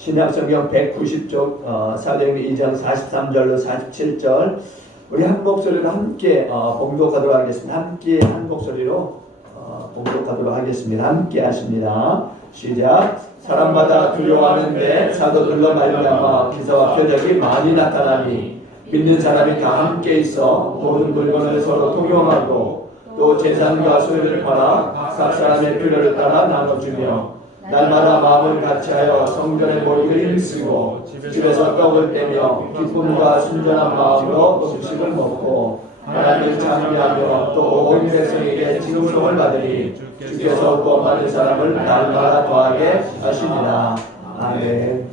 신약성경 190쪽 사도행전 2장 43절로 47절 우리 한 목소리로 함께 봉독하도록 하겠습니다. 함께 한 목소리로 봉독하도록 하겠습니다. 함께 하십니다. 시작. 사람마다 두려워하는데 사도들로 말미암아 기사와 표적이 많이 나타나니 믿는 사람이 다 함께 있어 모든 물건을 서로 통용하고 또 재산과 소유를 팔아 각 사람의 필요를 따라 나눠주며 날마다 마음을 같이하여 성전에 모이고 힘쓰고 집에서 떡을 떼며 기쁨과 순전한 마음으로 음식을 먹고 하나님을 찬미하며 또 온 백성에게 칭송을 받으니 주께서 구원받은 사람을 날마다 더하게 하시니라. 아멘.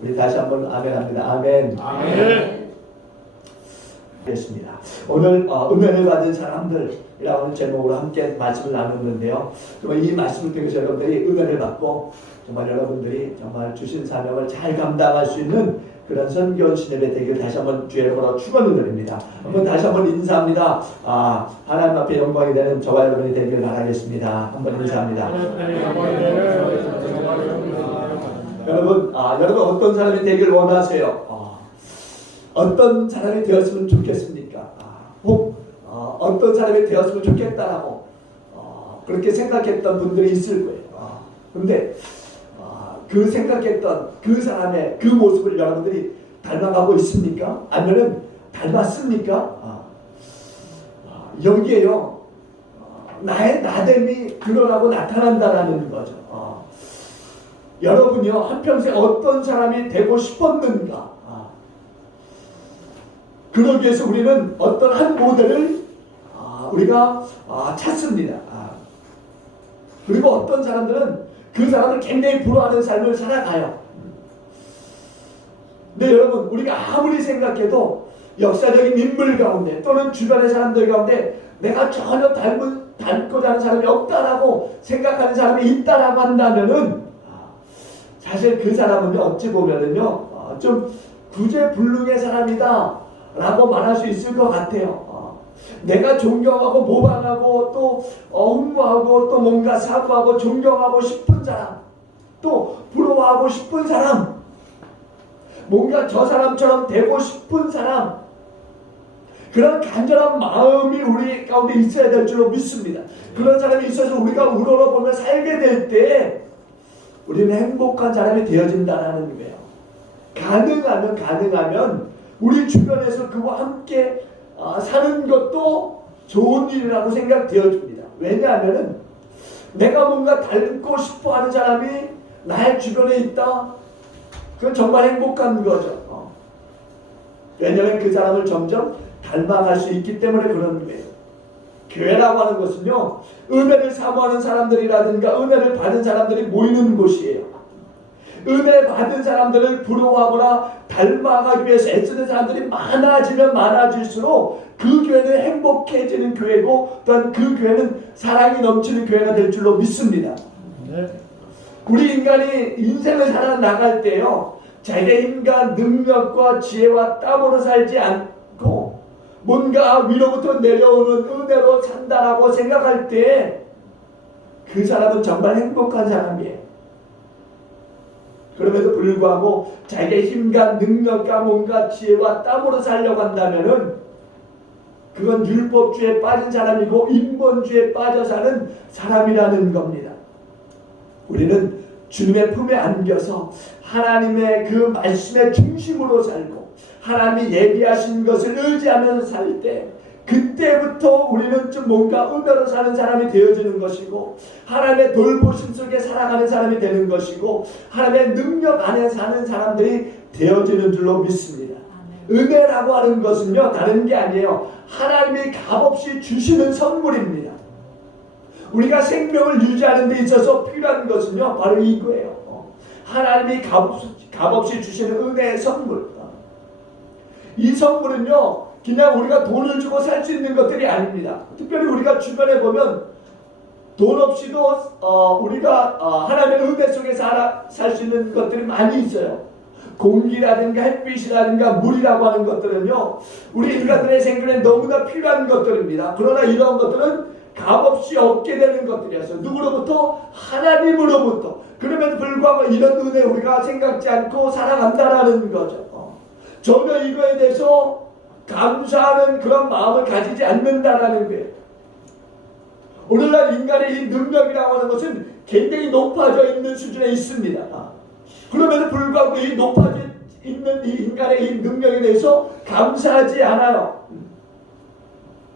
우리 다시 한번 아멘합니다. 아멘. 아멘. 됐습니다. 오늘 은혜를 받은 사람들이라는 제목으로 함께 말씀을 나누는데요. 정말 이 말씀을 통해서 여러분들이 은혜를 받고 정말 여러분들이 정말 주신 사명을 잘 감당할 수 있는 그런 선교원 시대의 되길 다시 한번 주의 이름으로 축원을 드립니다. 한번 다시 한번 인사합니다. 하나님 앞에 영광이 되는 저와 여러분이 되길 바라겠습니다. 한번 인사합니다. 여러분 어떤 사람이 되길 원하세요? 어떤 사람이 되었으면 좋겠습니까? 혹 어떤 사람이 되었으면 좋겠다라고 그렇게 생각했던 분들이 있을 거예요. 그런데 그 생각했던 그 사람의 그 모습을 여러분들이 닮아가고 있습니까? 아니면 닮았습니까? 여기에요. 나의 나됨이 드러나고 나타난다라는 거죠. 여러분이요 한평생 어떤 사람이 되고 싶었는가? 그러기 위해서 우리는 어떤 한 모델을 우리가 찾습니다. 그리고 어떤 사람들은 그 사람을 굉장히 부러워하는 삶을 살아가요. 근데 여러분 우리가 아무리 생각해도 역사적인 인물 가운데 또는 주변의 사람들 가운데 내가 전혀 닮고자 하는 사람이 없다라고 생각하는 사람이 있다라고 한다면은 사실 그 사람은 어찌 보면은요 좀 구제불능의 사람이다 라고 말할 수 있을 것 같아요. 내가 존경하고 모방하고 또 흠모하고 또 뭔가 사모하고 존경하고 싶은 사람, 또 부러워하고 싶은 사람, 뭔가 저 사람처럼 되고 싶은 사람, 그런 간절한 마음이 우리 가운데 있어야 될 줄로 믿습니다. 그런 사람이 있어서 우리가 우러러보며 살게 될 때 우리는 행복한 사람이 되어진다는 거예요. 가능하면 우리 주변에서 그와 함께 사는 것도 좋은 일이라고 생각되어집니다. 왜냐하면 내가 뭔가 닮고 싶어하는 사람이 나의 주변에 있다. 그건 정말 행복한 거죠. 왜냐하면 그 사람을 점점 닮아갈 수 있기 때문에 그런 거예요. 교회라고 하는 것은요 은혜를 사모하는 사람들이라든가 은혜를 받은 사람들이 모이는 곳이에요. 은혜 받은 사람들을 부러워하거나 닮아가기 위해서 애쓰는 사람들이 많아지면 많아질수록 그 교회는 행복해지는 교회고 또한 그 교회는 사랑이 넘치는 교회가 될 줄로 믿습니다. 우리 인간이 인생을 살아나갈 때요 자기의 힘과 능력과 지혜와 땀으로 살지 않고 뭔가 위로부터 내려오는 은혜로 산다라고 생각할 때 그 사람은 정말 행복한 사람이에요. 그럼에도 불구하고 자기의 힘과 능력과 뭔가 지혜와 땀으로 살려고 한다면은 그건 율법주의에 빠진 사람이고 인본주의에 빠져 사는 사람이라는 겁니다. 우리는 주님의 품에 안겨서 하나님의 그 말씀의 중심으로 살고 하나님이 예비하신 것을 의지하면서 살 때 그때부터 우리는 좀 뭔가 은혜로 사는 사람이 되어지는 것이고 하나님의 돌보심 속에 살아가는 사람이 되는 것이고 하나님의 능력 안에 사는 사람들이 되어지는 줄로 믿습니다. 은혜라고 하는 것은요 다른 게 아니에요. 하나님이 값없이 주시는 선물입니다. 우리가 생명을 유지하는 데 있어서 필요한 것은요 바로 이거예요. 하나님이 값없이 주시는 은혜의 선물. 이 선물은요 그냥 우리가 돈을 주고 살 수 있는 것들이 아닙니다. 특별히 우리가 주변에 보면 돈 없이도 우리가 하나님의 은혜 속에 살 수 있는 것들이 많이 있어요. 공기라든가 햇빛이라든가 물이라고 하는 것들은요 우리 인간들의 생존에 너무나 필요한 것들입니다. 그러나 이런 것들은 값없이 얻게 되는 것들이었어요. 누구로부터? 하나님으로부터. 그럼에도 불구하고 이런 은혜 우리가 생각지 않고 살아간다라는 거죠. 전혀 이거에 대해서 감사하는 그런 마음을 가지지 않는다라는 거예요. 오늘날 인간의 이 능력이라고 하는 것은 굉장히 높아져 있는 수준에 있습니다. 그럼에도 불구하고 이 높아져 있는 이 인간의 이 능력에 대해서 감사하지 않아요.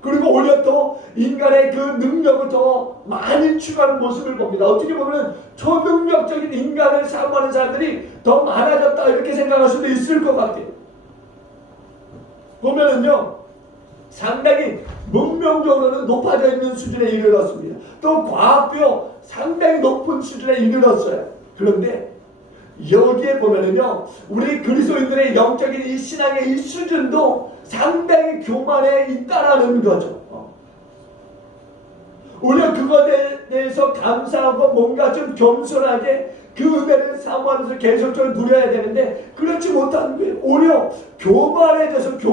그리고 오히려 또 인간의 그 능력을 더 많이 추구하는 모습을 봅니다. 어떻게 보면 초능력적인 인간을 사모하는 사람들이 더 많아졌다 이렇게 생각할 수도 있을 것 같아요. 보면은요, 상당히 문명적으로는 높아져 있는 수준에 이르렀습니다. 또 과학도 상당히 높은 수준에 이르렀어요. 그런데 여기에 보면은요, 우리 그리스도인들의 영적인 이 신앙의 이 수준도 상당히 교만해 있다라는 거죠. 오히려 그것에 대해서 감사하고 뭔가 좀 겸손하게 그 은혜를 사모하면서 계속적으로 누려야 되는데 그렇지 못하는 거예요. 오히려 교만해져서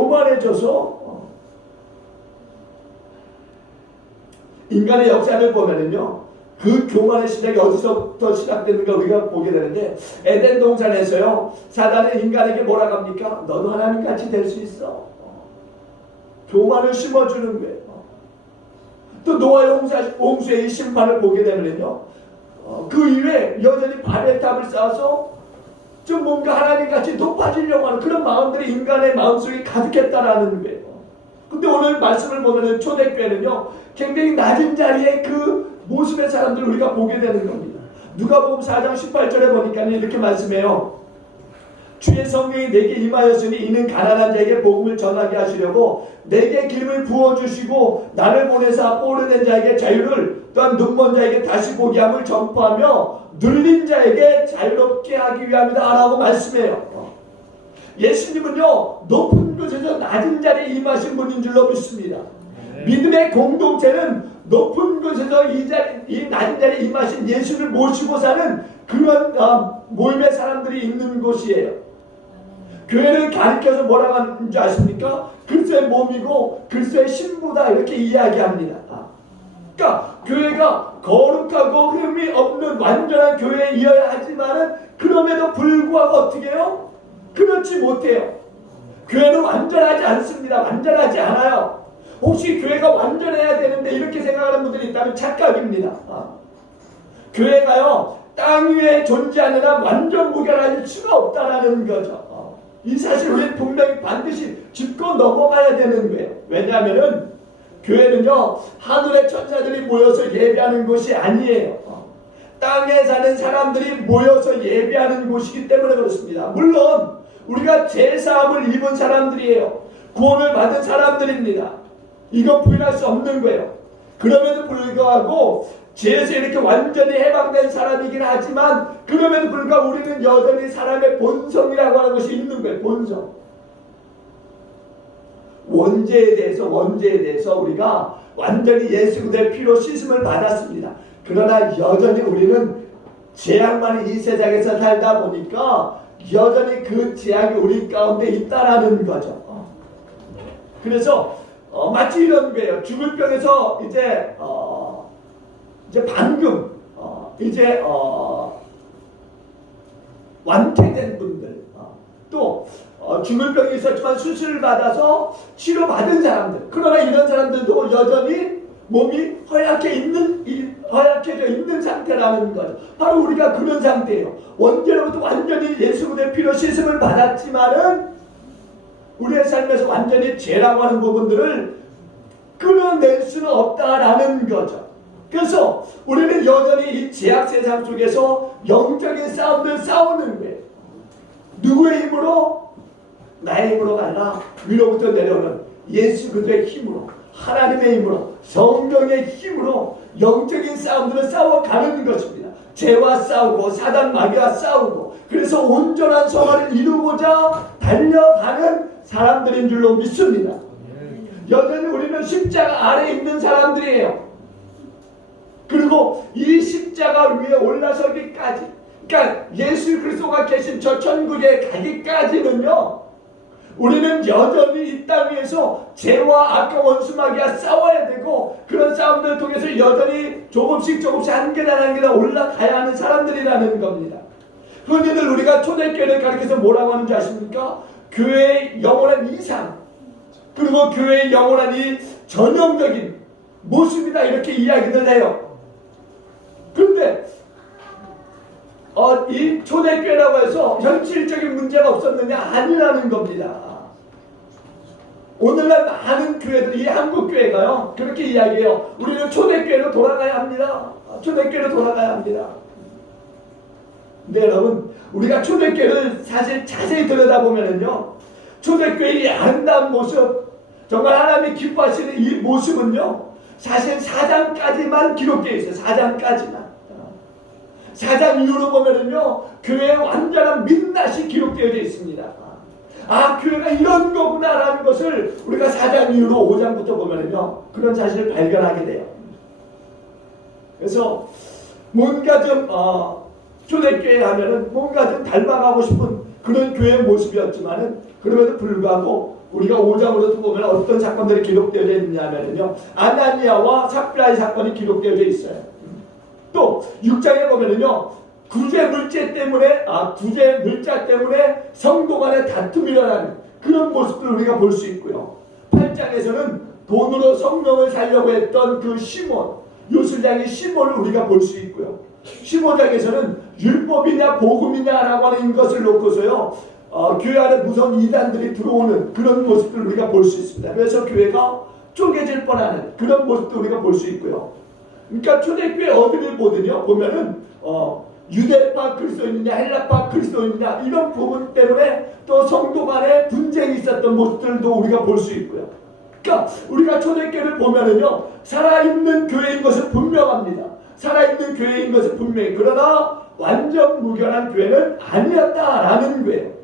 인간의 역사를 보면은요, 그 교만의 시작이 어디서부터 시작되는가 우리가 보게 되는데, 에덴 동산에서요, 사단은 인간에게 뭐라고 합니까? 너도 하나님같이 될 수 있어. 교만을 심어주는 거예요. 또 노아의 홍수의 심판을 보게 되면요, 그 이후에 여전히 바벨탑을 쌓아서 좀 뭔가 하나님같이 높아지려고 하는 그런 마음들이 인간의 마음속에 가득했다라는 거예요. 근데 오늘 말씀을 보면은 초대교회는요, 굉장히 낮은 자리에 그 모습의 사람들을 우리가 보게 되는 겁니다. 누가복음 4장 18절에 보니까 이렇게 말씀해요. 주의 성령이 내게 임하였으니 이는 가난한 자에게 복음을 전하게 하시려고 내게 기름을 부어주시고 나를 보내사 오래된 자에게 자유를, 또한 눈먼 자에게 다시 보게 함을 전파하며 눌린 자에게 자유롭게 하기 위함이다 라고 말씀해요. 예수님은요, 높은 곳에서 낮은 자리에 임하신 분인 줄로 믿습니다. 믿음의 공동체는 높은 곳에서 이 낮은 자리에 임하신 예수를 모시고 사는 그런 모임의 사람들이 있는 곳이에요. 교회를 가리켜서 뭐라고 하는 줄 아십니까? 그리스도의 몸이고 그리스도의 신부다 이렇게 이야기합니다. 그러니까 교회가 거룩하고 흠이 없는 완전한 교회이어야 하지만은 그럼에도 불구하고 어떻게 해요? 그렇지 못해요. 교회는 완전하지 않습니다. 완전하지 않아요. 혹시 교회가 완전해야 되는데 이렇게 생각하는 분들이 있다면 착각입니다. 교회가요, 땅 위에 존재하는 한 완전 무결할 수가 없다라는 거죠. 이 사실 우리 분명히 반드시 짚고 넘어가야 되는 거예요. 왜냐하면은 교회는요, 하늘의 천사들이 모여서 예배하는 곳이 아니에요. 땅에 사는 사람들이 모여서 예배하는 곳이기 때문에 그렇습니다. 물론 우리가 죄사함을 입은 사람들이에요. 구원을 받은 사람들입니다. 이건 부인할 수 없는 거예요. 그럼에도 불구하고 죄에서 이렇게 완전히 해방된 사람이긴 하지만 그럼에도 불구하고 우리는 여전히 사람의 본성이라고 하는 것이 있는 거예요. 본성. 원죄에 대해서 우리가 완전히 예수 그리스도의 피로 씻음을 받았습니다. 그러나 여전히 우리는 죄악만이 이 세상에서 살다 보니까 여전히 그 죄악이 우리 가운데 있다라는 거죠. 그래서 마치 이런 거예요. 죽을 병에서 이제 방금 완쾌된 분들, 또 죽을 병이 있었지만 수술을 받아서 치료받은 사람들, 그러나 이런 사람들도 여전히 몸이 허약해져 있는 상태라는 거죠. 바로 우리가 그런 상태예요. 원죄로부터 완전히 예수 그리스도의 피로 씻음을 받았지만은 우리의 삶에서 완전히 죄라고 하는 부분들을 끊어낼 수는 없다라는 거죠. 그래서 우리는 여전히 이 죄악 세상 속에서 영적인 싸움을 싸우는 거예요. 누구의 힘으로? 나의 힘으로가 아니라 위로부터 내려오는 예수 그리스도의 힘으로, 하나님의 힘으로, 성령의 힘으로 영적인 싸움들을 싸워가는 것입니다. 죄와 싸우고 사단 마귀와 싸우고, 그래서 온전한 성화를 이루고자 달려가는 사람들인 줄로 믿습니다. 여전히 우리는 십자가 아래에 있는 사람들이에요. 그리고 이 십자가 위에 올라서기까지, 그러니까 예수 그리스도가 계신 저 천국에 가기까지는요, 우리는 여전히 이 땅 위에서 죄와 악과 원수마귀와 싸워야 되고, 그런 싸움들을 통해서 여전히 조금씩 한 계단 한 계단 올라가야 하는 사람들이라는 겁니다. 흔히들 우리가 초대교회를 가리켜서 뭐라고 하는지 아십니까? 교회의 영원한 이상, 그리고 교회의 영원한 이 전형적인 모습이다, 이렇게 이야기를 해요. 그런데 이 초대교회라고 해서 현실적인 문제가 없었느냐? 아니라는 겁니다. 오늘날 많은 교회들, 이 한국교회가요 그렇게 이야기해요. 우리는 초대교회로 돌아가야 합니다. 초대교회로 돌아가야 합니다. 근데 여러분, 우리가 초대교회를 사실 자세히 들여다보면요, 초대교회의 아름다운 모습, 정말 하나님이 기뻐하시는 이 모습은요, 사실 4장까지만 기록되어 있어요. 4장까지만. 4장 이후로 보면은요, 교회의 완전한 민낯이 기록되어 있습니다. 아, 교회가 이런 거구나라는 것을 우리가 4장 이후로 5장부터 보면은요, 그런 사실을 발견하게 돼요. 그래서 뭔가 좀 초대교회 하면은 뭔가 좀 닮아가고 싶은 그런 교회의 모습이었지만은, 그럼에도 불구하고 우리가 5장으로 보면 어떤 사건들이 기록되어 있느냐면요, 아나니아와 삽비라의 사건이 기록되어 있어요. 또 6장에 보면은요, 구제 물자 때문에 성도 간의 다툼이 일어나는 그런 모습들을 우리가 볼 수 있고요. 8장에서는 돈으로 성령을 살려고 했던 그 시몬, 요술장의 시몬을 우리가 볼 수 있고요. 15장에서는 율법이냐 복음이냐라고 하는 것을 놓고서요, 교회 안에 무서운 이단들이 들어오는 그런 모습들을 우리가 볼 수 있습니다. 그래서 교회가 쪼개질 뻔하는 그런 모습도 우리가 볼 수 있고요. 그러니까 초대교회 어디를 보면은 유대파 그리스도인이냐 헬라파 그리스도인이냐 이런 부분 때문에 또 성도 간에 분쟁이 있었던 모습들도 우리가 볼 수 있고요. 그러니까 우리가 초대교회를 보면은요, 살아있는 교회인 것은 분명합니다. 살아있는 교회인 것은 분명히. 그러나 완전 무결한 교회는 아니었다라는 거예요.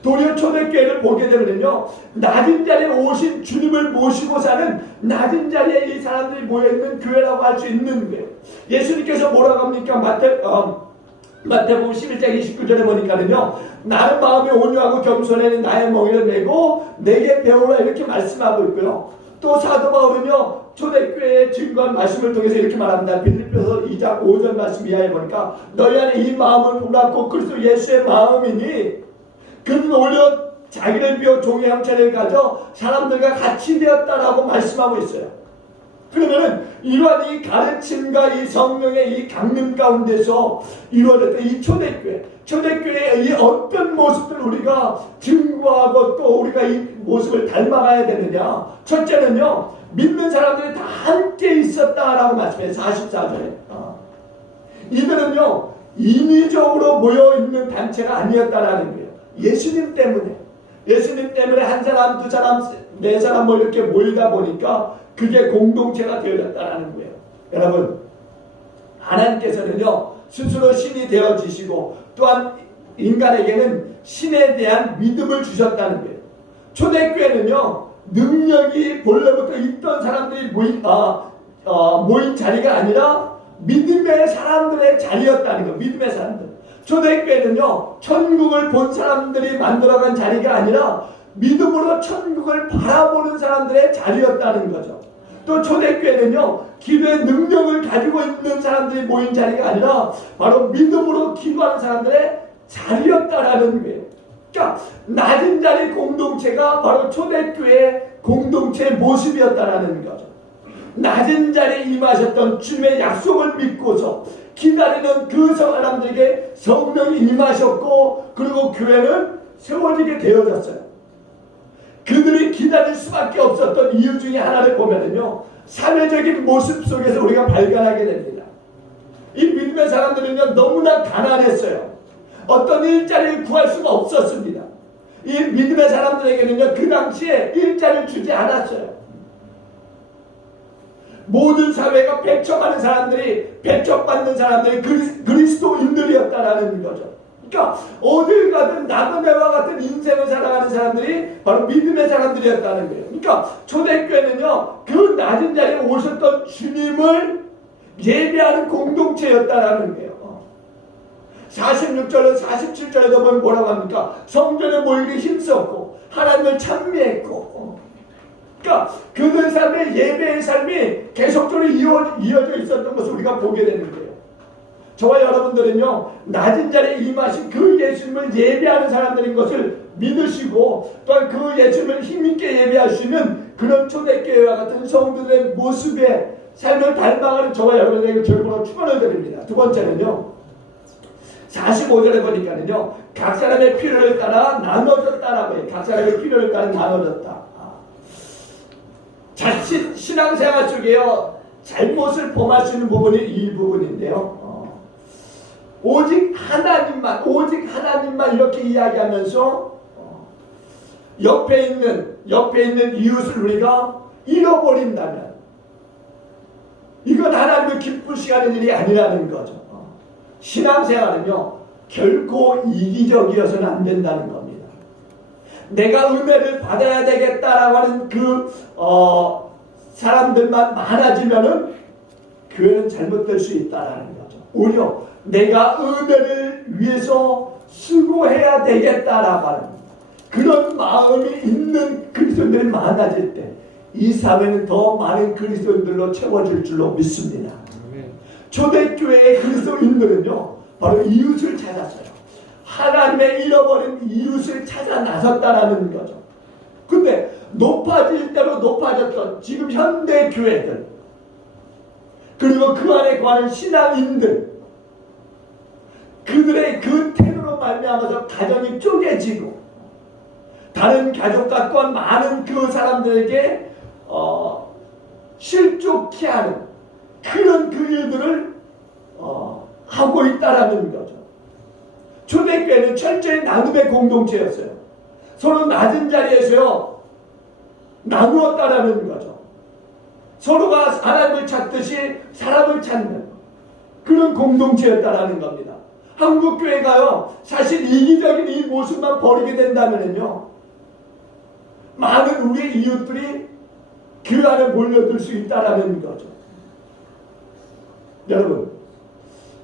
도리어 초대교회를 보게 되면요, 낮은 자리에 오신 주님을 모시고 사는 낮은 자리에 이 사람들이 모여있는 교회라고 할 수 있는 거예요. 예수님께서 뭐라고 합니까? 마태복음 11장 29절에 보니까는요, 나는 마음이 온유하고 겸손해 나의 멍에를 메고 내게 배우라, 이렇게 말씀하고 있고요. 또 사도 바울은요, 초대교회의 증거한 말씀을 통해서 이렇게 말합니다. 빌립보서 2장 5절 말씀 이하에 보니까 너희 안에 이 마음을 품고 그리스도 예수의 마음이니, 그는 오히려 자기를 비워 종의 형체를 가져 사람들과 같이 되었다라고 말씀하고 있어요. 그러면은 이러한 이 가르침과 이 성령의 이 강림 가운데서 이루어졌던 이 초대교회의 이 어떤 모습들을 우리가 증거하고 또 우리가 이 모습을 닮아가야 되느냐? 첫째는요, 믿는 사람들이 다 함께 있었다라고 말씀해요. 44절에. 이들은요, 인위적으로 모여있는 단체가 아니었다라는 거예요. 예수님 때문에 한 사람, 두 사람, 네 사람 뭐 이렇게 모이다 보니까 그게 공동체가 되어졌다는 거예요. 여러분, 하나님께서는요, 스스로 신이 되어지시고 또한 인간에게는 신에 대한 믿음을 주셨다는 거예요. 초대교회는요, 능력이 본래부터 있던 사람들이 모인 자리가 아니라 믿음의 사람들의 자리였다는 거예요. 믿음의 사람들. 초대교회는요, 천국을 본 사람들이 만들어간 자리가 아니라 믿음으로 천국을 바라보는 사람들의 자리였다는 거죠. 또 초대교회는요, 기도의 능력을 가지고 있는 사람들이 모인 자리가 아니라 바로 믿음으로 기도하는 사람들의 자리였다라는 거예요. 그러니까 낮은 자리 공동체가 바로 초대교회의 공동체의 모습이었다라는 거죠. 낮은 자리에 임하셨던 주님의 약속을 믿고서 기다리는 그 사람들에게 성령이 임하셨고, 그리고 교회는 세워지게 되어졌어요. 그들이 기다릴 수밖에 없었던 이유 중에 하나를 보면은요, 사회적인 모습 속에서 우리가 발견하게 됩니다. 이 믿음의 사람들은요, 너무나 가난했어요. 어떤 일자리를 구할 수가 없었습니다. 이 믿음의 사람들에게는요, 그 당시에 일자리를 주지 않았어요. 모든 사회가 배척하는 사람들이, 배척받는 사람들이 그리스도인들이었다라는 거죠. 그러니까 어딜 가든 나그네와 같은 인생을 살아가는 사람들이 바로 믿음의 사람들이었다는 거예요. 그러니까 초대교회는요, 그 낮은 자리에 오셨던 주님을 예배하는 공동체였다라는 거예요. 46절로 47절에도 보면 뭐라고 합니까? 성전에 모이기 힘썼고 하나님을 찬미했고, 그러니까 그들 삶의 예배의 삶이 계속적으로 이어져 있었던 것을 우리가 보게 되는 거예요. 저와 여러분들은요, 낮은 자리에 임하신 그 예수님을 예배하는 사람들인 것을 믿으시고, 또한 그 예수님을 힘있게 예배할 수 있는 그런 초대교회와 같은 성도들의 모습의 삶을 닮아가는 저와 여러분에게 결국으로 축원을 드립니다. 두 번째는요, 45절에 보니까는요, 각 사람의 필요를 따라 나눠졌다라고 해요. 각 사람의 필요를 따라 나눠졌다. 자칫 신앙생활 속에요, 잘못을 범할 수 있는 부분이 이 부분인데요. 오직 하나님만 이렇게 이야기하면서 옆에 있는 이웃을 우리가 잃어버린다면 이건 하나님을 기쁘시게 하는 일이 아니라는 거죠. 신앙생활은요, 결코 이기적이어서는 안 된다는 겁니다. 내가 은혜를 받아야 되겠다라고 하는 사람들만 많아지면은 교회는 잘못될 수 있다라는 거죠. 오히려 내가 은혜를 위해서 수고해야 되겠다라고 하는 그런 마음이 있는 그리스도인들이 많아질 때 이 사회는 더 많은 그리스도인들로 채워질 줄로 믿습니다. 초대교회의 그리스도인들은요, 바로 이웃을 찾았어요. 하나님의 잃어버린 이웃을 찾아 나섰다라는 거죠. 근데 높아질 대로 높아졌던 지금 현대 교회들, 그리고 그 안에 관한 신앙인들, 그들의 그 태도로 말미암아서 가정이 쪼개지고 다른 가족과 많은 그 사람들에게 실족케 하는 그런 그 일들을 하고 있다라는 거죠. 초대교회는 철저히 나눔의 공동체였어요. 서로 낮은 자리에서요, 나누었다라는 거죠. 서로가 하나님을 찾듯이 사람을 찾는 그런 공동체였다라는 겁니다. 한국교회가요, 사실 이기적인 이 모습만 버리게 된다면요, 많은 우리의 이웃들이 그 안에 몰려들 수 있다라는 거죠. 여러분,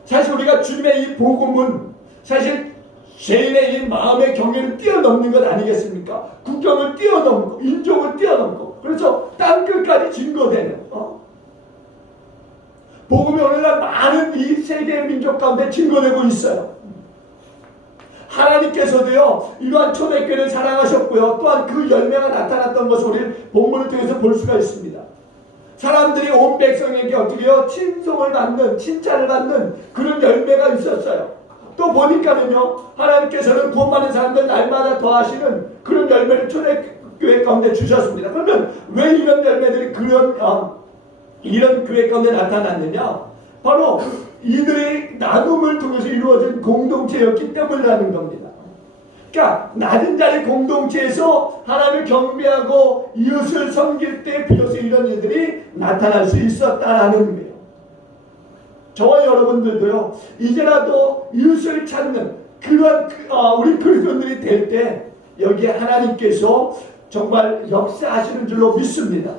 사실 우리가 주님의 이 복음은 사실 죄인의 이 마음의 경계를 뛰어넘는 것 아니겠습니까? 국경을 뛰어넘고 인종을 뛰어넘고, 그래서 땅끝까지 증거되는 복음이 오늘날 많은 이 세계의 민족 가운데 증거되고 있어요. 하나님께서도요, 이러한 초대교회를 사랑하셨고요, 또한 그 열매가 나타났던 것을 우리 본문을 통해서 볼 수가 있습니다. 사람들이 온 백성에게 어떻게 해요? 칭찬을 받는 그런 열매가 있었어요. 또 보니까는요, 하나님께서는 돈 많은 사람들 날마다 더하시는 그런 열매를 초대교회 가운데 주셨습니다. 그러면 왜 이런 열매들이 이런 교회 가운데 나타났느냐? 바로 이들의 나눔을 통해서 이루어진 공동체였기 때문이라는 겁니다. 그러니까 낮은 자리 공동체에서 하나님을 경배하고 이웃을 섬길 때 비로소 이런 일들이 나타날 수 있었다라는 거예요. 저와 여러분들도요, 이제라도 이웃을 찾는 그런 우리 그리스도인들이 될 때 여기에 하나님께서 정말 역사하시는 줄로 믿습니다.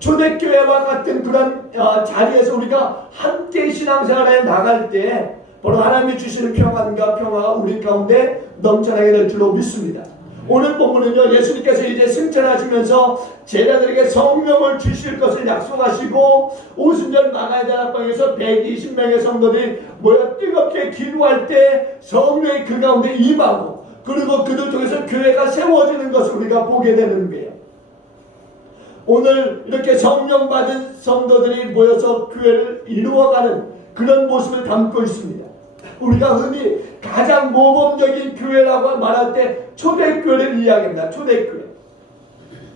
초대교회와 같은 그런 자리에서 우리가 함께 신앙생활에 나갈 때 바로 하나님이 주시는 평화가 우리 가운데 넘쳐나게 될 줄로 믿습니다. 오늘 본문은요, 예수님께서 이제 승천하시면서 제자들에게 성령을 주실 것을 약속하시고 오순절 마가다락 방에서 120명의 성도들이 모여 뜨겁게 기도할 때 성령이 그 가운데 임하고, 그리고 그들 통해서 교회가 세워지는 것을 우리가 보게 되는 거예요. 오늘 이렇게 성령 받은 성도들이 모여서 교회를 이루어가는 그런 모습을 담고 있습니다. 우리가 흔히 가장 모범적인 교회라고 말할 때 초대교회를 이야기합니다. 초대교회.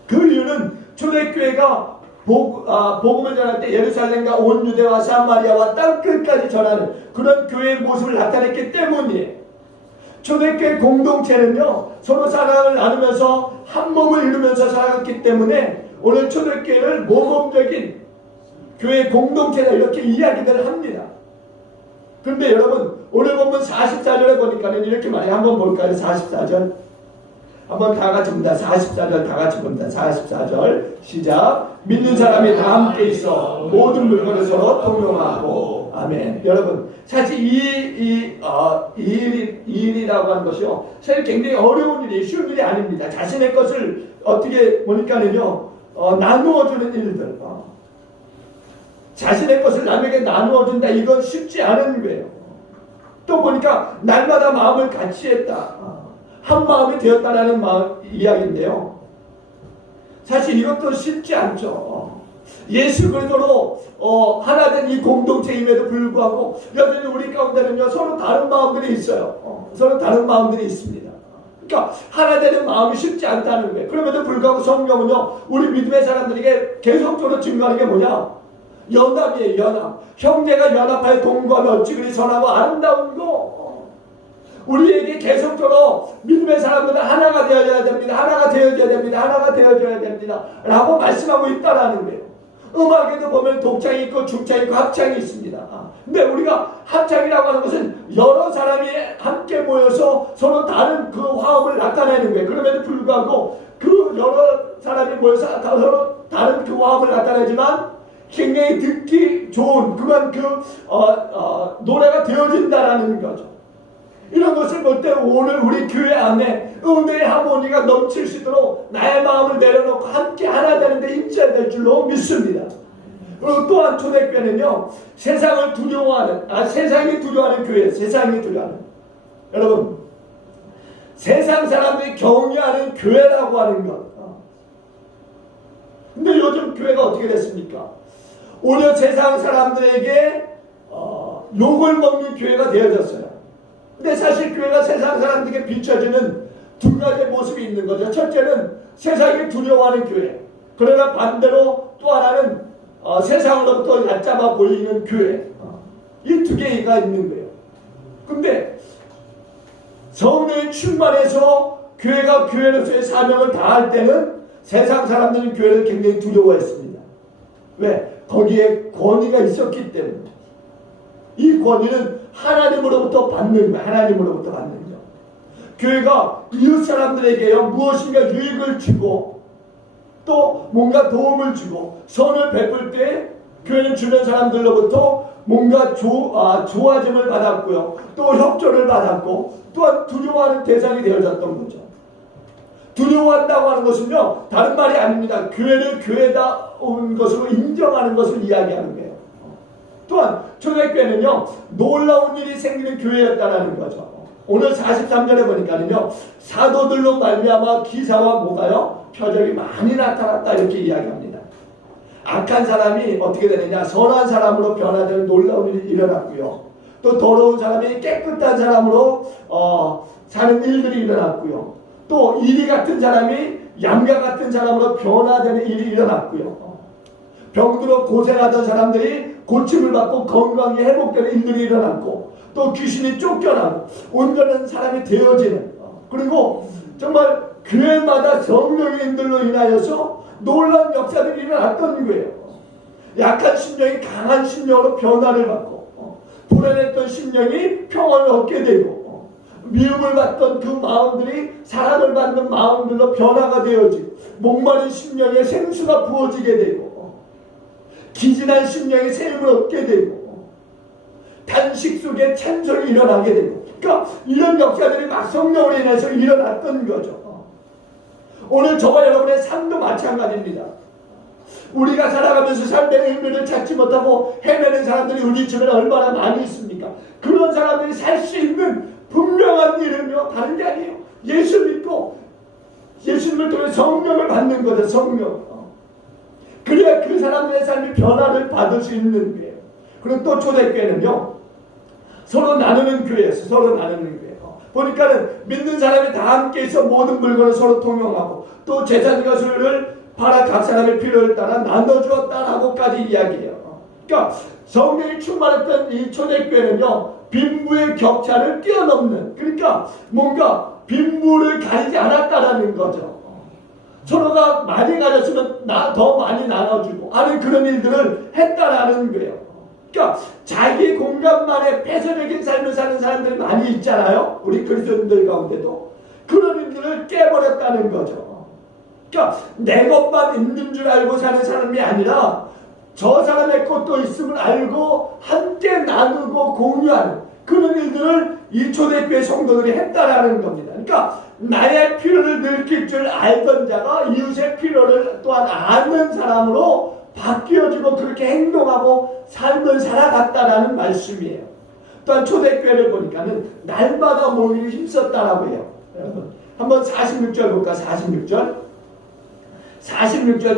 그 이유는 초대교회가 복음을 전할 때 예루살렘과 온 유대와 사마리아와 땅끝까지 전하는 그런 교회의 모습을 나타냈기 때문이에요. 초대교회 공동체는요, 서로 사랑을 나누면서 한 몸을 이루면서 살아갔기 때문에 오늘 초대교회를 모범적인 교회 공동체다 이렇게 이야기를 합니다. 그런데 여러분, 오늘 본문 44절에 보니까 이렇게 말해요. 한번 볼까요? 44절. 한번 다 같이 봅니다. 44절 다 같이 봅니다. 44절 시작. 믿는 사람이 다 함께 있어 모든 물건을 서로 통용하고. 아멘. 여러분 사실 이 일이라고 하는 것이요 사실 굉장히 어려운 일이 쉬운 일이 아닙니다. 자신의 것을 어떻게 보니까는요 나누어주는 일들, 자신의 것을 남에게 나누어준다, 이건 쉽지 않은 거예요. 또 보니까 날마다 마음을 같이 했다, 한 마음이 되었다라는 이야기인데요. 사실 이것도 쉽지 않죠. 예수 그리스도로 하나 된 이 공동체임에도 불구하고 여전히 우리 가운데는요 서로 다른 마음들이 있어요. 서로 다른 마음들이 있습니다. 그러니까 하나 되는 마음이 쉽지 않다는 거예요. 그럼에도 불구하고 성경은요 우리 믿음의 사람들에게 계속적으로 증거하는 게 뭐냐? 연합이에요. 연합. 형제가 연합하여 동거하면 어찌 그리 선하고 아름다운 거. 우리에게 계속적으로 믿음의 사람들은 하나가 되어져야 됩니다. 하나가 되어져야 됩니다. 하나가 되어져야 됩니다. 라고 말씀하고 있다라는 거예요. 음악에도 보면 독창이 있고 중창이 있고 합창이 있습니다. 근데 우리가 합창이라고 하는 것은 여러 사람이 함께 모여서 서로 다른 그 화음을 나타내는 거예요. 그럼에도 불구하고 그 여러 사람이 모여서 서로 다른 그 화음을 나타내지만 굉장히 듣기 좋은 그런 노래가 되어진다라는 거죠. 이런 것을 볼 때 오늘 우리 교회 안에 은혜의 하모니가 넘칠 수 있도록 나의 마음을 내려놓고 함께 하나 되는데 임재될 줄로 믿습니다. 그리고 또한 초대교회는요 세상을 두려워하는 세상이 두려워하는 교회, 세상이 두려워하는, 여러분 세상 사람들이 경외하는 교회라고 하는 것. 근데 요즘 교회가 어떻게 됐습니까? 오히려 세상 사람들에게 욕을 먹는 교회가 되어졌어요. 근데 사실 교회가 세상 사람들에게 비춰지는 두 가지의 모습이 있는 거죠. 첫째는 세상이 두려워하는 교회. 그러나 반대로 또 하나는 세상으로부터 얕잡아 보이는 교회. 이 두 개가 있는 거예요. 근데 성령의 충만해서 교회가 교회로서의 사명을 다할 때는 세상 사람들은 교회를 굉장히 두려워했습니다. 왜? 거기에 권위가 있었기 때문에. 이 권위는 하나님으로부터 받는 거예요. 하나님으로부터 받는 거예요. 교회가 이웃 사람들에게요 무엇인가 유익을 주고 또 뭔가 도움을 주고 선을 베풀 때 교회는 주변 사람들로부터 뭔가 좋아짐을 받았고요. 또 협조를 받았고 또한 두려워하는 대상이 되어졌던 거죠. 두려워한다고 하는 것은요 다른 말이 아닙니다. 교회를 교회다운 것으로 인정하는 것을 이야기하는 거예요. 또한 초대교회는요 놀라운 일이 생기는 교회였다라는 거죠. 오늘 43절에 보니까는요 사도들로 말미암아 기사와 뭐가요? 표적이 많이 나타났다 이렇게 이야기합니다. 악한 사람이 어떻게 되느냐? 선한 사람으로 변화되는 놀라운 일이 일어났고요. 또 더러운 사람이 깨끗한 사람으로 사는 일들이 일어났고요. 또 이리 같은 사람이 양과 같은 사람으로 변화되는 일이 일어났고요. 병들어 고생하던 사람들이 고침을 받고 건강이 회복되는 일들이 일어났고 또 귀신이 쫓겨나고 온전한 사람이 되어지는, 그리고 정말 교회마다 성령의 인들로 인하여서 놀라운 역사들이 일어났던 거예요. 약한 심령이 강한 심령으로 변화를 받고 불안했던 심령이 평안을 얻게 되고 미움을 받던 그 마음들이 사랑을 받는 마음들로 변화가 되어지고 목마른 심령에 생수가 부어지게 되고 기진한 심령에 새 힘을 얻게 되고 단식 속에 찬송이 일어나게 되고, 그러니까 이런 역사들이 막 성령으로 인해서 일어났던 거죠. 오늘 저와 여러분의 삶도 마찬가지입니다. 우리가 살아가면서 삶의 의미를 찾지 못하고 헤매는 사람들이 우리 주변에 얼마나 많이 있습니까? 그런 사람들이 살 수 있는 분명한 일은요 다른 게 아니에요. 예수 믿고 예수님을 통해 성령을 받는 거죠. 성령. 그래야 그 사람들의 삶이 변화를 받을 수 있는 거예요. 그리고 또 초대교회는요 서로 나누는 교회였어요. 서로 나누는 교회. 보니까는 믿는 사람이 다 함께 있어 모든 물건을 서로 통용하고 또 재산 것을 팔아 각 사람의 필요를 따라 나눠주었다라고까지 이야기해요. 그러니까 성령이 충만했던 이 초대교회는요 빈부의 격차를 뛰어넘는, 그러니까 뭔가 빈부를 가리지 않았다라는 거죠. 서로가 많이 가졌으면 더 많이 나눠주고 하는 그런 일들을 했다라는 거예요. 그러니까 자기 공간만의 폐쇄적인 삶을 사는 사람들이 많이 있잖아요. 우리 그리스도인들 가운데도. 그런 일들을 깨버렸다는 거죠. 그러니까 내 것만 있는 줄 알고 사는 사람이 아니라 저 사람의 것도 있음을 알고 함께 나누고 공유하는 그런 일들을 이 초대교회 성도들이 했다라는 겁니다. 그러니까 나의 필요를 느낄 줄 알던 자가 이웃의 필요를 또한 아는 사람으로 바뀌어지고 그렇게 행동하고 삶을 살아갔다라는 말씀이에요. 또한 초대교회를 보니까는 날마다 모이기를 힘썼다라고 해요. 여러분 한번 46절 볼까? 46절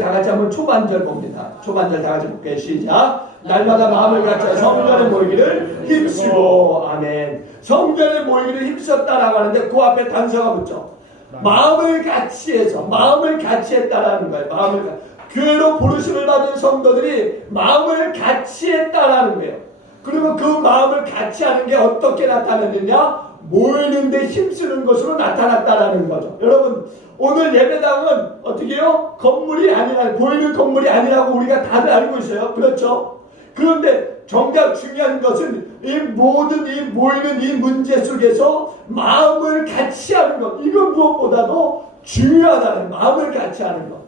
다 같이 한번 초반절 봅니다. 초반절 다 같이 볼게요. 시작. 날마다 마음을 같이 성전에 모이기를 힘쓰고. 아멘. 성전에 모이기를 힘썼다라고 하는데 그 앞에 단서가 붙죠. 마음을 같이 해서 마음을 같이 했다라는 거예요. 마음을 교회로 부르심을 받은 성도들이 마음을 같이 했다라는 거예요. 그리고 그 마음을 같이 하는 게 어떻게 나타나느냐? 모이는데 힘쓰는 것으로 나타났다라는 거죠. 여러분 오늘 예배당은 어떻게 해요? 건물이 아니라 보이는 건물이 아니라고 우리가 다들 알고 있어요. 그렇죠? 그런데 정작 중요한 것은 이 모든 이 모이는 이 문제 속에서 마음을 같이 하는 것, 이건 무엇보다도 중요하다는 마음을 같이 하는 것.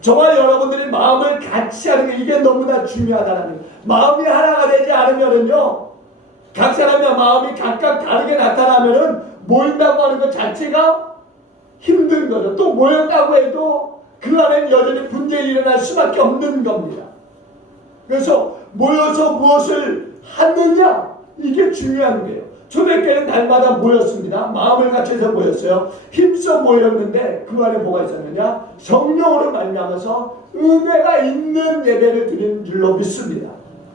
저와 여러분들이 마음을 같이 하는 게 이게 너무나 중요하다는 것. 마음이 하나가 되지 않으면은요, 각 사람의 마음이 각각 다르게 나타나면은 모인다고 하는 것 자체가 힘든 거죠. 또 모였다고 해도 그 안에는 여전히 분쟁이 일어날 수밖에 없는 겁니다. 그래서 모여서 무엇을 하느냐, 이게 중요한 거예요. 초대교회는 날마다 모였습니다. 마음을 같이해서 모였어요. 힘써 모였는데 그 안에 뭐가 있었느냐? 성령으로 말미암아서 은혜가 있는 예배를 드리는 줄로 믿습니다.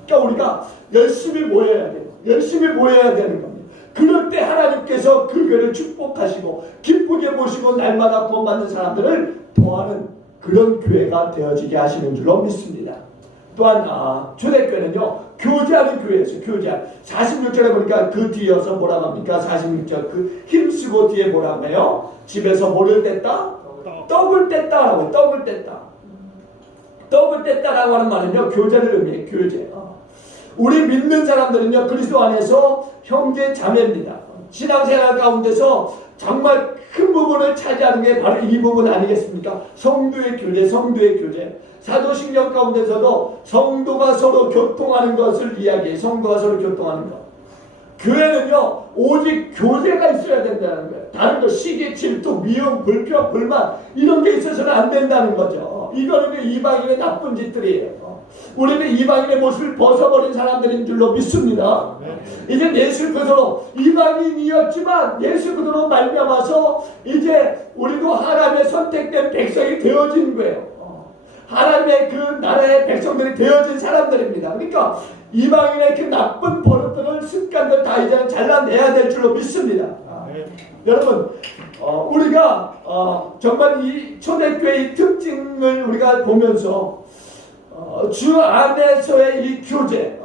그러니까 우리가 열심히 모여야 돼요. 열심히 모여야 되는 겁니다. 그럴 때 하나님께서 그 교회를 축복하시고 기쁘게 모시고 날마다 구원받는 사람들을 도하는 그런 교회가 되어지게 하시는 줄로 믿습니다. 또한 초대교회는요 교제하는 교회였어요. 교제하는 46절에 보니까 그 뒤에서 뭐라고 합니까? 46절 그 힘쓰고 뒤에 뭐라고 해요? 집에서 뭐를 뗐다? 떡을 뗐다라고. 떡을 뗐다. 떡을 뗐다라고 하는 말은요 교제를 의미해요. 교제. 우리 믿는 사람들은요 그리스도 안에서 형제 자매입니다. 신앙생활 가운데서 정말 큰 부분을 차지하는 게 바로 이 부분 아니겠습니까? 성도의 교제, 성도의 교제. 사도신경 가운데서도 성도가 서로 교통하는 것을 이야기해요. 성도가 서로 교통하는 것. 교회는요 오직 교제가 있어야 된다는 거예요. 다른 거 시기, 질투, 미움, 불평, 불만 이런 게 있어서는 안 된다는 거죠. 이거는 이방인의 나쁜 짓들이에요. 우리는 이방인의 모습을 벗어버린 사람들인 줄로 믿습니다. 이제 예수 그리스도로 이방인이었지만 예수 그리스도로 말미암아서 이제 우리도 하나님의 선택된 백성이 되어진 거예요. 하나님의 그 나라의 백성들이 되어진 사람들입니다. 그러니까 이방인의 그 나쁜 버릇들을 습관들 다 이제는 잘라내야 될 줄로 믿습니다. 여러분 우리가 정말 이 초대교회의 특징을 우리가 보면서 주 안에서의 이 교제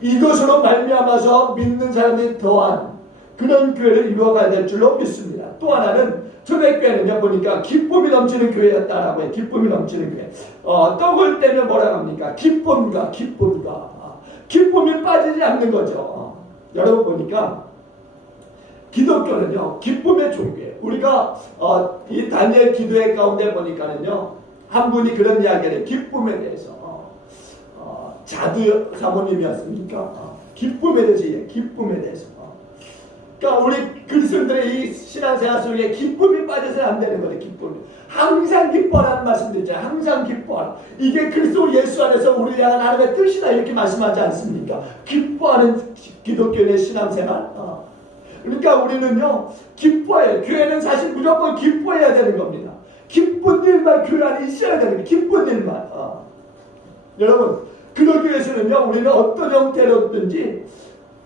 이것으로 말미암아서 믿는 사람들이 더한 그런 교회를 이루어가야 될 줄로 믿습니다. 또 하나는 초대교회는요 보니까 기쁨이 넘치는 교회였다라고 해요. 기쁨이 넘치는 교회. 떡을 떼면 뭐라고 합니까? 기쁨과 기쁨이 빠지지 않는 거죠. 여러분 보니까 기독교는요 기쁨의 종교예요. 우리가 이 다니엘 기도회 가운데 보니까는요 한 분이 그런 이야기를 해요. 기쁨에 대해서 자두 사모님이었습니까? 기쁨에 대해서 기쁨에 대해서. 그러니까 우리 그리스도인들의 이 신앙생활 속에 기쁨이 빠져서는 안 되는 거예요. 기쁨이. 항상 기뻐하라는 말씀 드리잖아요. 항상 기뻐하라. 이게 그리스도 예수 안에서 우리 향한 하나님의 뜻이다 이렇게 말씀하지 않습니까? 기뻐하는 기독교의 신앙생활. 그러니까 우리는요 기뻐해요. 교회는 사실 무조건 기뻐해야 되는 겁니다. 기쁜 일만 교회 안에 있어야 되는 거예요. 기쁜 일만. 여러분 그러기 위해서는요 우리는 어떤 형태로든지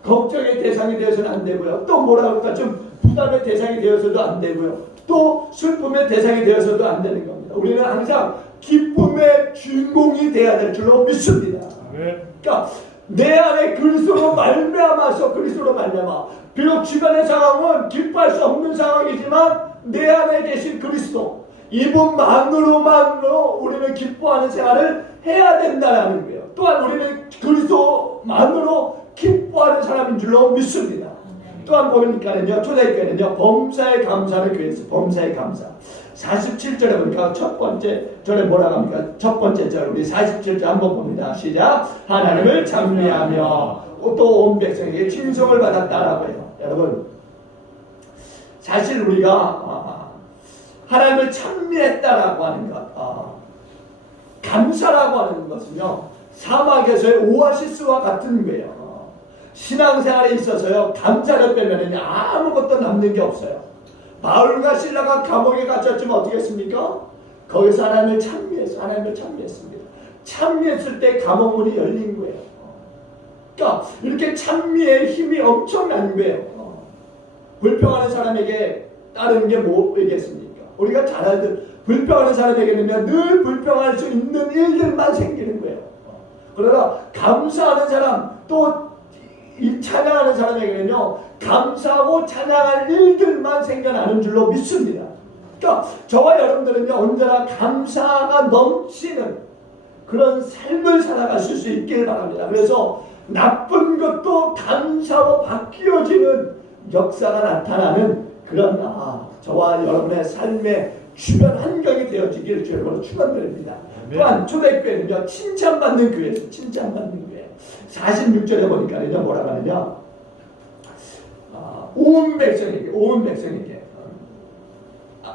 걱정의 대상이 되어서는 안 되고요. 또 뭐라 그럴까 좀 부담의 대상이 되어서도 안 되고요. 또 슬픔의 대상이 되어서도 안 되는 겁니다. 우리는 항상 기쁨의 주인공이 되어야 될 줄로 믿습니다. 그러니까 내 안에 그리스도로 말미암아서 비록 주변의 상황은 기뻐할 수 없는 상황이지만 내 안에 계신 그리스도 이분만으로 우리는 기뻐하는 생활을 해야 된다는 거예요. 또한 우리는 그리스도만으로 기뻐하는 사람인 줄로 믿습니다. 또한 보니까는요, 초대교회는요, 범사에 감사하는 교회에서 범사에 감사. 47절에 보니까 첫 번째 절에 뭐라고 합니까? 첫 번째 절 우리 47절 한번 봅니다. 시작. 하나님을 찬미하며 또 온 백성에게 칭송을 받았다라고 해요. 여러분, 사실 우리가 하나님을 찬미했다라고 하는 것, 감사라고 하는 것은요, 사막에서의 오아시스와 같은 거예요. 신앙생활에 있어서요, 감사를 빼면 아무것도 남는 게 없어요. 바울과 실라가 감옥에 갇혔지만 어떻게 했습니까? 거기서 하나님을 찬미했습니다. 찬미했을 때 감옥문이 열린 거예요. 그러니까 이렇게 찬미의 힘이 엄청난 거예요. 불평하는 사람에게 따르는 게 뭐겠습니까? 우리가 잘 알듯 불평하는 사람에게는 늘 불평할 수 있는 일들만 생기는 거예요. 그러나 감사하는 사람, 또 이 찬양하는 사람에게는요, 감사하고 찬양할 일들만 생겨나는 줄로 믿습니다. 그러니까 저와 여러분들은요, 언제나 감사가 넘치는 그런 삶을 살아가실 수 있길 바랍니다. 그래서 나쁜 것도 감사로 바뀌어지는 역사가 나타나는 그런 저와 여러분의 삶의 주변 환경이 되어지길 주님으로 축원드립니다. 또한 초대교회는요, 칭찬받는 교회에서 칭찬받는 교회. 46절에 보니까요, 뭐라고 하느냐, 온 백성에게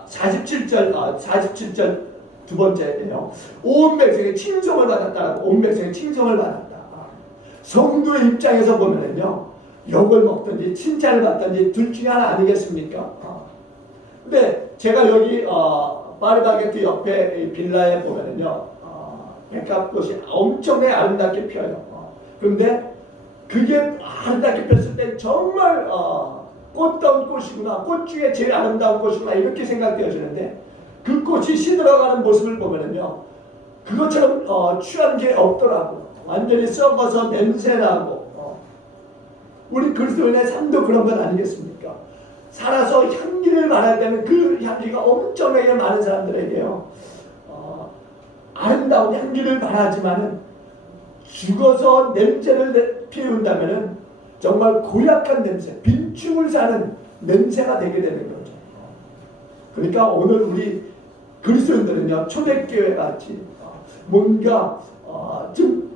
47절 두 번째예요. 온 백성에게 칭송을 받았다라고. 온 백성에게 칭송을 받았다. 성도의 입장에서 보면은요, 욕을 먹든지 칭찬을 받든지 둘 중에 하나 아니겠습니까? 근데 제가 여기 파리바게트 옆에 빌라에 보면은요, 백합꽃이 엄청나게 아름답게 펴요. 그런데 그게 아름답게 폈을 때 정말 꽃다운 꽃이구나, 꽃 중에 제일 아름다운 꽃이구나, 이렇게 생각되어지는데 그 꽃이 시들어가는 모습을 보면은요, 그것처럼 취한 게 없더라고. 완전히 썩어서 냄새나고. 우리 그리스도인의 삶도 그런 건 아니겠습니까? 살아서 향기를 말할 때는 그 향기가 엄청나게 많은 사람들에게요, 아름다운 향기를 말하지만은 죽어서 냄새를 피운다면은 정말 고약한 냄새, 빈충을 사는 냄새가 되게 되는 거죠. 그러니까 오늘 우리 그리스도인들은요, 초대교회 같이 뭔가 좀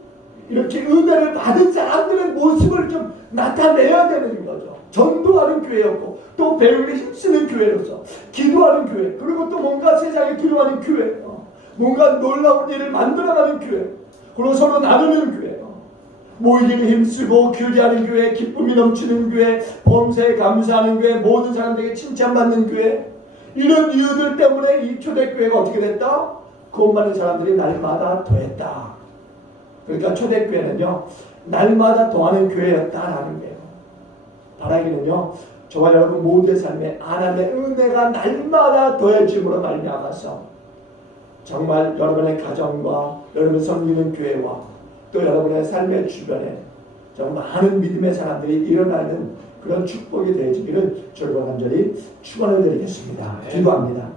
이렇게 은혜를 받은 사람들의 모습을 좀 나타내야 되는 거죠. 전도하는 교회였고, 또 배움에 힘쓰는 교회로서 기도하는 교회, 그리고 또 뭔가 세상에 기도하는 교회, 뭔가 놀라운 일을 만들어가는 교회, 그리고 서로 나누는 교회, 모이기를 힘쓰고 교제하는 교회, 기쁨이 넘치는 교회, 범사에 감사하는 교회, 모든 사람들에게 칭찬받는 교회, 이런 이유들 때문에 이 초대교회가 어떻게 됐다? 구원 받는 사람들이 날마다 더했다. 그러니까 초대교회는요, 날마다 더하는 교회였다라는 거예요. 바라기는요, 저와 여러분 모두의 삶에 하나님의 은혜가 날마다 더해짐으로 말미암아서 정말 여러분의 가정과 여러분 섬기는 교회와 또 여러분의 삶의 주변에 정말 많은 믿음의 사람들이 일어나는 그런 축복이 되어지기를 주님과 간절히 축원을 드리겠습니다. 기도합니다.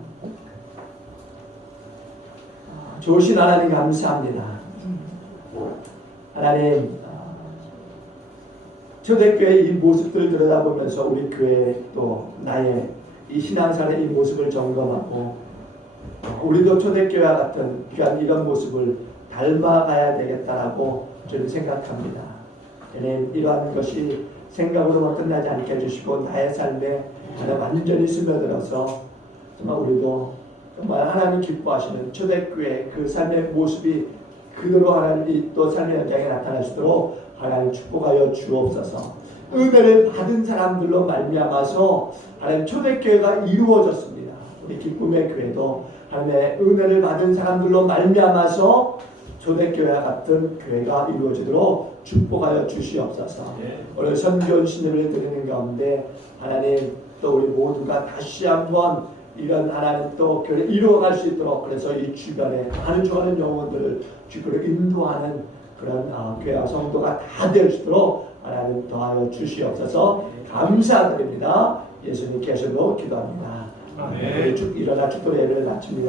좋으신 하나님 감사합니다. 하나님, 초대교회의 이 모습들을 들여다보면서 우리 교회 또 나의 이 신앙생활의 이 모습을 점검하고 우리도 초대교회와 같은 귀한 이런 모습을 닮아가야 되겠다라고 저는 생각합니다. 이러한 것이 생각으로만 끝나지 않게 해주시고 나의 삶에 완전히 스며들어서 정말 우리도 정말 하나님 기뻐하시는 초대교회 그 삶의 모습이 그대로 하나님 또 삶의 현장에 나타날 수 있도록 하나님 축복하여 주옵소서. 은혜를 받은 사람들로 말미암아서 하나님 초대교회가 이루어졌습니다. 우리 기쁨의 교회도 하나님의 은혜를 받은 사람들로 말미암아서 초대교회와 같은 교회가 이루어지도록 축복하여 주시옵소서. 오늘 선교원 신임을 드리는 가운데 하나님 또 우리 모두가 다시 한번 이런 하나님 또 교회를 이루어갈 수 있도록 그래서 이 주변에 많은 좋아하는 영혼들을 주교를 인도하는 그런 교회와 성도가 다 될 수 있도록 하나님 더하여 주시옵소서. 감사드립니다. 예수님께서도 기도합니다. 일어나 축도의 예를 마칩니다.